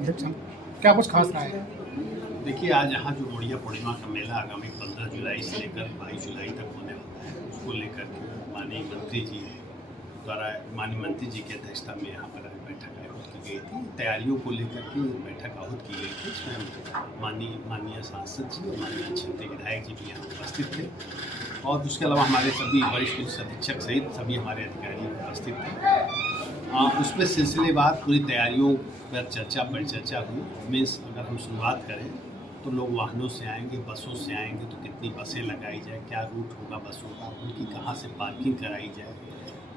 अध्यक्ष हैं, क्या कुछ खास रहा है? देखिए, आज यहाँ जो गुड़िया पूर्णिमा का मेला आगामी 15 जुलाई से लेकर 22 जुलाई तक होने वाला है, उसको लेकर के माननीय मंत्री जी द्वारा माननीय मंत्री जी की अध्यक्षता में यहाँ पर बैठक आयोजित की गई थी। तैयारियों को लेकर के बैठक आयोजित की गई थी। इसमें माननीय सांसद जी और माननीय क्षेत्रीय विधायक जी भी यहाँ उपस्थित थे और उसके अलावा हमारे सभी वरिष्ठ पुलिस अधीक्षक सहित सभी हमारे अधिकारी उपस्थित थे। उसमें सिलसिलेवार पूरी तैयारियों पर परिचर्चा हुई। मीन्स अगर हम शुरुआत करें तो लोग वाहनों से आएंगे, बसों से आएंगे तो कितनी बसें लगाई जाए, क्या रूट होगा बसों का, उनकी कहाँ से पार्किंग कराई जाए,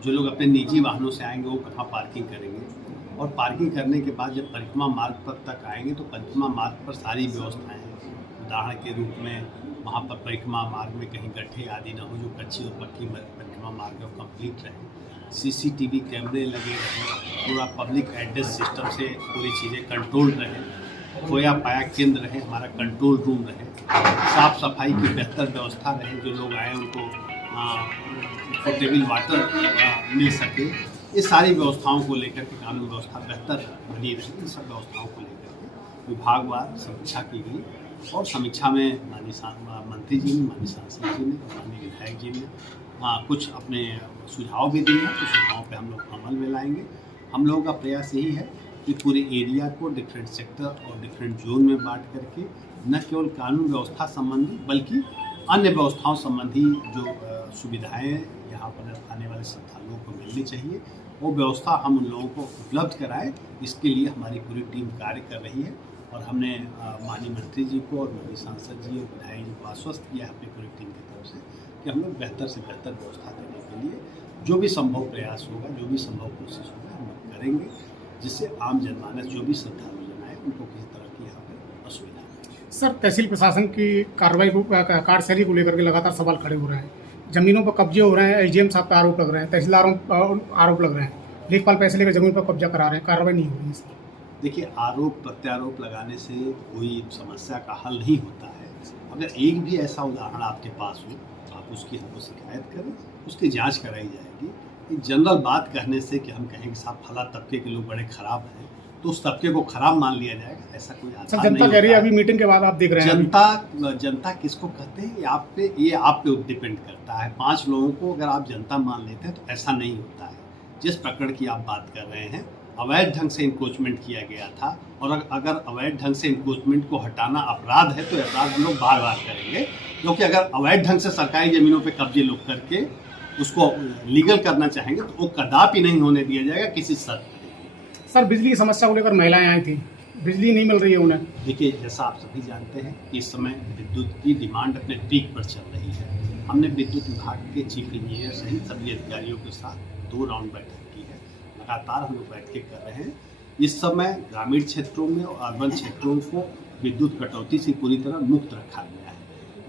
जो लोग अपने निजी वाहनों से आएंगे वो कहाँ पार्किंग करेंगे, और पार्किंग करने के बाद जब परिक्रमा मार्ग पर तक आएंगे तो परिक्रमा मार्ग पर सारी व्यवस्थाएँ हैं। उदाहरण के रूप में वहाँ पर परिक्रमा मार्ग में कहीं गड्ढे आदि न हो, जो कच्ची और पक्की परिक्रमा मार्ग कंप्लीट रहे, CCTV कैमरे लगे रहे, पूरा पब्लिक एड्रेस सिस्टम से पूरी चीज़ें कंट्रोल रहे, खोया पाया केंद्र रहे, हमारा कंट्रोल रूम रहे, साफ़ सफाई की बेहतर व्यवस्था रहे, जो लोग आए उनको पोर्टेबल वाटर मिल सके। ये सारी व्यवस्थाओं को लेकर के कानून व्यवस्था बेहतर बनी रहे, इन सब व्यवस्थाओं को लेकर के विभागवार समीक्षा की गई और समीक्षा में माननीय मंत्री जी ने, माननीय सांसद जी ने, माननीय विधायक जी ने कुछ अपने सुझाव भी दिए हैं। तो सुझावों पे हम लोग अमल में लाएंगे। हम लोगों का प्रयास यही है कि पूरे एरिया को डिफरेंट सेक्टर और डिफरेंट जोन में बांट करके न केवल कानून व्यवस्था संबंधी बल्कि अन्य व्यवस्थाओं संबंधी जो सुविधाएं यहाँ पर आने वाले श्रद्धालुओं को मिलनी चाहिए, वो व्यवस्था हम उन लोगों को उपलब्ध कराएं। इसके लिए हमारी पूरी टीम कार्य कर रही है और हमने माननीय मंत्री जी को और माननीय सांसद जी और विधायक जी को आश्वस्त किया है अपनी पूरी टीम की तरफ से कि हम लोग बेहतर से बेहतर व्यवस्था देने के लिए जो भी संभव प्रयास होगा, जो भी संभव कोशिश होगा, हम लोग करेंगे, जिससे आम जनमानस जो भी श्रद्धालु जन आए उनको किसी तरह की यहाँ पर असुविधा नहीं। सर, तहसील प्रशासन की कार्रवाई को कार्यशैली को लेकर के लगातार सवाल खड़े हो रहे हैं। जमीनों पर कब्जे हो रहे हैं, SDM साहब पर आरोप लग रहे हैं, तहसीलदारों पर आरोप लग रहे हैं, लेखपाल पैसे लेकर जमीन पर कब्जा करा रहे हैं, कार्रवाई नहीं हो रही है सर। देखिए, आरोप प्रत्यारोप लगाने से कोई समस्या का हल नहीं होता है। अगर एक भी ऐसा उदाहरण आपके पास हो तो आप उसकी हमको शिकायत करें, उसकी जांच कराई जाएगी। एक जनरल बात कहने से कि हम कहें कि साहब फला तबके के लोग बड़े खराब हैं तो उस तबके को खराब मान लिया जाएगा, ऐसा कोई आधार नहीं। जनता कह रही है, अभी मीटिंग के बाद आप देख रहे हैं जनता किसको कहते हैं ये आप पे डिपेंड करता है। 5 लोगों को अगर आप जनता मान लेते हैं तो ऐसा नहीं होता है। जिस प्रकरण की आप बात कर रहे हैं, अवैध ढंग से इंक्रोचमेंट किया गया था और अगर अवैध ढंग से इंक्रोचमेंट को हटाना अपराध है तो अपराध लोग बार बार करेंगे, क्योंकि अगर अवैध ढंग से सरकारी ज़मीनों पे कब्जे लोग करके उसको लीगल करना चाहेंगे तो वो कदापि नहीं होने दिया जाएगा किसी शर्त पे। सर, बिजली की समस्या को लेकर महिलाएं आई थी, बिजली नहीं मिल रही है उन्हें। देखिए, जैसा आप सभी जानते हैं कि इस समय विद्युत की डिमांड अपने पीक पर चल रही है। हमने विद्युत विभाग के चीफ इंजीनियर सहित सभी अधिकारियों के साथ 2 राउंड बैठक की है। लगातार हम लोग बैठकें कर रहे हैं। इस समय ग्रामीण क्षेत्रों में और अर्बन क्षेत्रों को विद्युत कटौती से पूरी तरह मुक्त रखा गया है,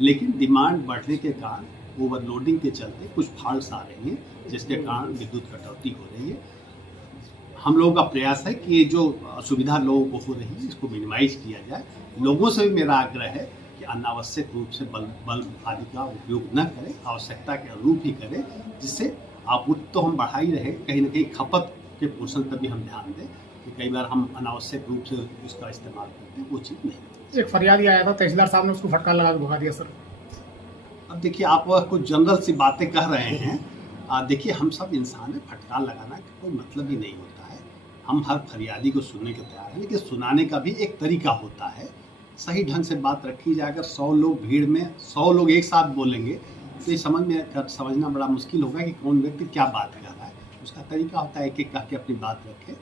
लेकिन डिमांड बढ़ने के कारण ओवरलोडिंग के चलते कुछ फॉल्ट्स आ रही हैं, जिसके कारण विद्युत कटौती हो रही है। हम लोगों का प्रयास है कि ये जो असुविधा लोगों को हो रही है इसको मिनिमाइज किया जाए। लोगों से भी मेरा आग्रह है कि अनावश्यक रूप से बल्ब आदि का उपयोग न करें, आवश्यकता के अनुरूप ही करें, जिससे आपूर्ति तो हम बढ़ा ही रहे, कहीं ना कहीं खपत के पोषण पर भी हम ध्यान दें कि कई बार हम अनावश्यक रूप से उसका इस्तेमाल करते हैं, वो चीज़ नहीं। एक फरियाद ही आया था, तहसीलदार साहब ने उसको फटकार लगा के भगा दिया सर। अब देखिए, आप कुछ जनरल सी बातें कह रहे हैं। देखिए, हम सब इंसान हैं, फटकार लगाना का कोई मतलब ही नहीं होता है। हम हर फरियादी को सुनने को तैयार हैं, लेकिन सुनाने का भी एक तरीका होता है। सही ढंग से बात रखी जाए। अगर 100 लोग भीड़ में 100 लोग एक साथ बोलेंगे तो ये समझना बड़ा मुश्किल होगा कि कौन व्यक्ति क्या बात कर रहा है। उसका तरीका होता है एक एक कह के अपनी बात रखे।